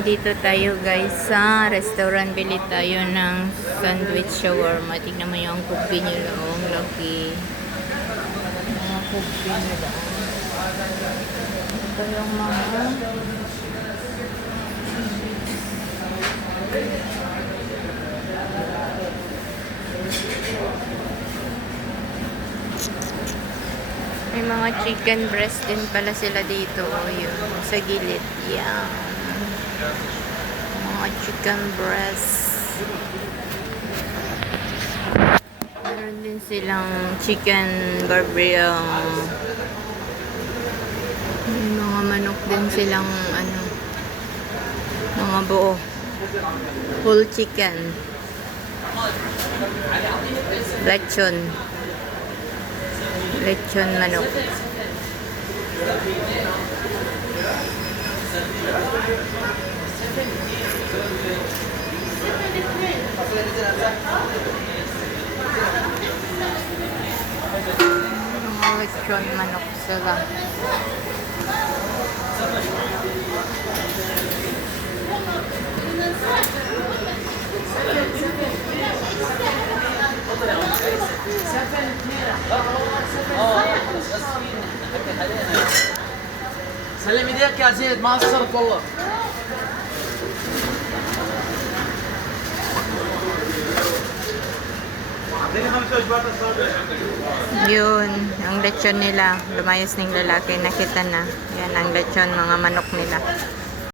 Dito tayo guys sa restaurant. Bili tayo ng sandwich shawarma. Tignan mo yung kubi nila. Oh, ang laki. Mga kubi nila. Ito yung mga may mga chicken breast din pala sila dito. Oh, yun. Sa gilid. Yan. Mga chicken breast. Meron din silang chicken barbecue. May mga manok din silang ano, mga buo. Whole chicken. Lechon. Lechon manok. Mga lechon manok sila. سلم ايديك يا زيد ما قصرت والله. Yun, ang lechon nila. Lumayas ng lalaki. Nakita na. Yan ang lechon, mga manok nila.